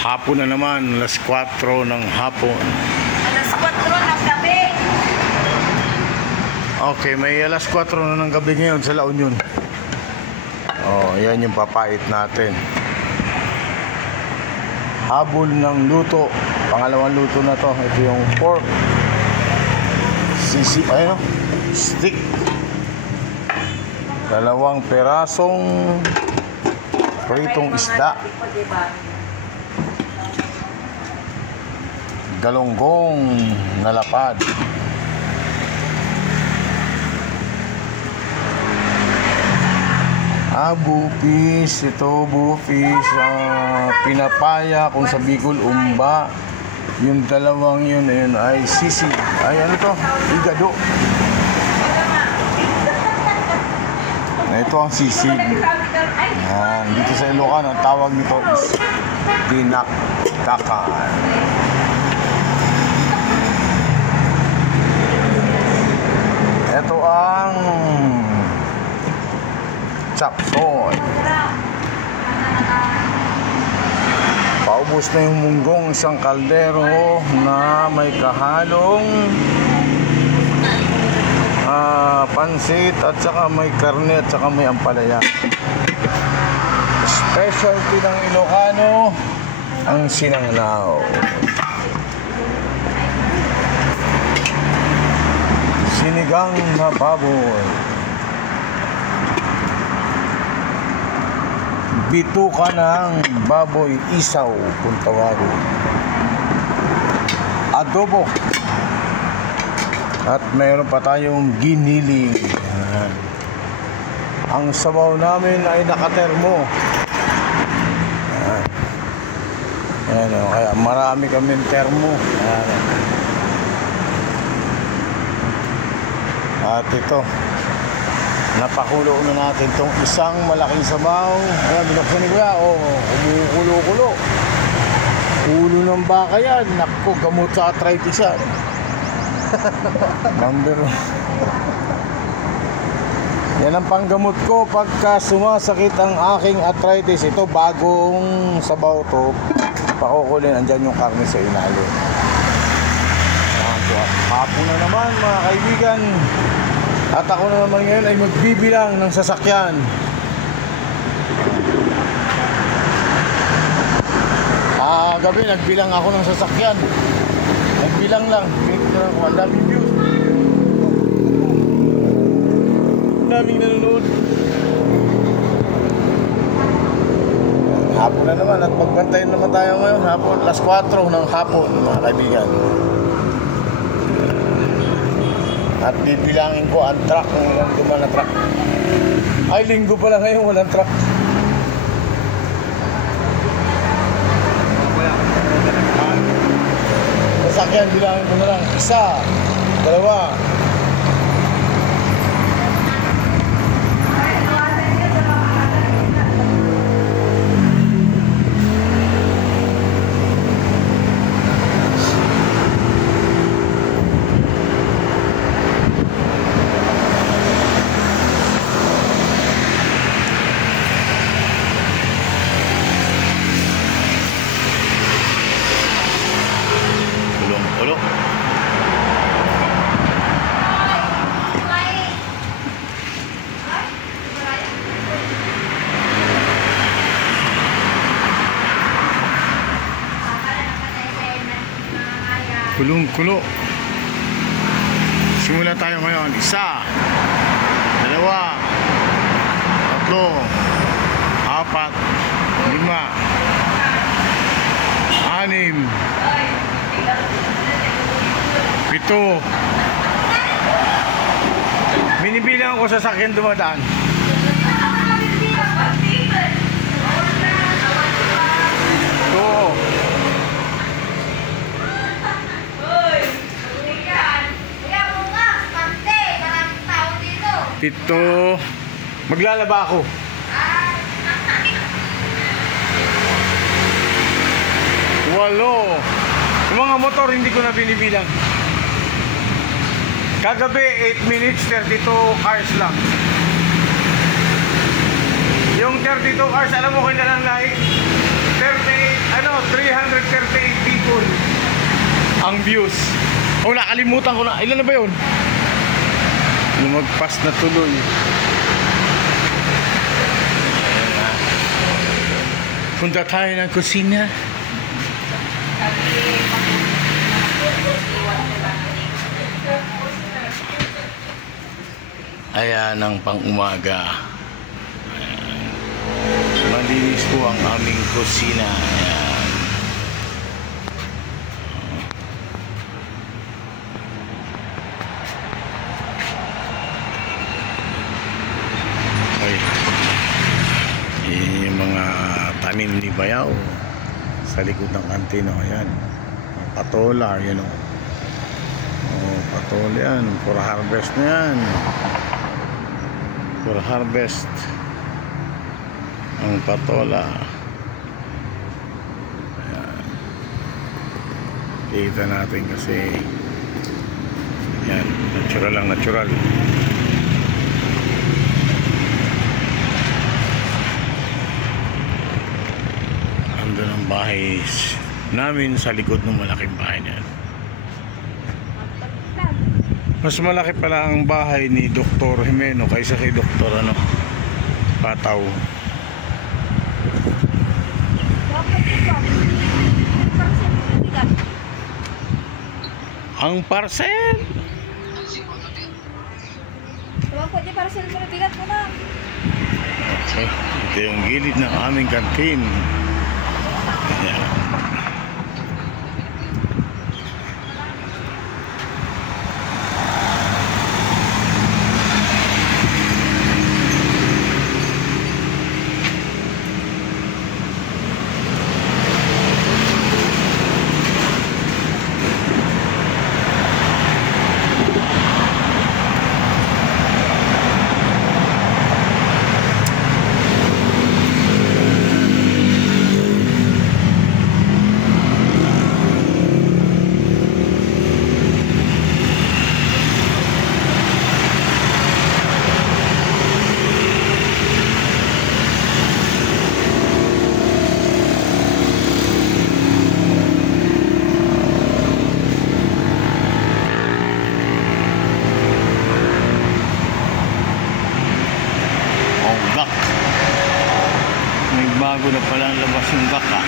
Hapon na naman, alas 4 ng hapon. Alas 4 ng gabi. Okay, may alas 4 na ng gabi ngayon sa La Union. Oh, yan yung papait natin. Habol ng luto. Pangalawang luto na to. Ito yung pork. Sisi, ayun, stick. 2 perasong pritong isda. Galonggong na lapad. Bupis, ito bupis, pinapaya, kung sa Bicol, umba. Yung dalawang yun, ayun ay sisi. Ay, ano to? Igado. Ito ang sisig. Yan. Dito sa Ilocano, ang tawag nito is dinakdakan. Ito ang chop suey. Paubos na yung munggong, isang kaldero na may kahalong pansit at saka may karne at saka may ampalaya. Specialty ng Ilocano ang sinanglaw. Sinigang na baboy. Bituka ng baboy isaw kung tawagin. Adobo. At mayroon pa tayong giniling. Ang sabaw namin ay nakatermo. Ayan, kaya marami kaming termo. At ito, napakulo na natin itong isang malaking sabaw. Ayan, binuksan ni Kuya. Kumukulo-kulo. Ulo ng baka yan. Naku, gamot sa arthritis yan. Number 1. Yan ang panggamot ko pagka sumasakit ang aking arthritis. Ito, bagong sabaw to. Pakukulin, andyan yung karne sa ilalim. Hapon na naman, mga kaibigan. At ako na naman ngayon ay magbibilang ng sasakyan. Gabi nagbilang ako ng sasakyan. Nagbilang lang. Ang daming views. Ang daming nanonood. Hapon na naman at magbantayin naman tayo ngayon. Hapon, alas 4 ng hapon, mga kaibigan. At bibilangin ko ang truck ng ilang duman na truck. Ay, linggo pala ngayon, walang truck. Sasakyan, bilangin ko na lang. 1, 2. Kulong-kulo. Simula tayo ngayon. 1, 2, 3, 4, 5, 6, 7. Binibilang ko sa sakyan dumadaan. Pito. Maglalaba ako. 8. Yung mga motor hindi ko na binibilang. Kagabi 8 minutes 32 cars lang. Yung 32 hours, alam mo kailan lang like? 38, 300 ang views. Oh, nakalimutan ko na. Ilan na ba yun? Lumagpas na tuloy. Ayan na. Punta tayo ng kusina. Ayan ang pang-umaga. Ayan. Malinis po ang aming kusina. Ayan. Okay. Yung mga tanim ni Bayaw sa likod ng kantino. Ayan. Patola. Ayan o. Oh, patola yan. For harvest na yan. For harvest ang patola. Ayan. Kita natin kasi yan, natural lang, natural. Ando ng bahay namin sa likod ng malaking bahay niyan. Mas malaki pala ang bahay ni Dr. Jimeno kaysa kay Dr. Pataw. Ang parcel. Okay, ito yung gilid ng aming kantin. Ayan. Bago na pala labas yung gaka.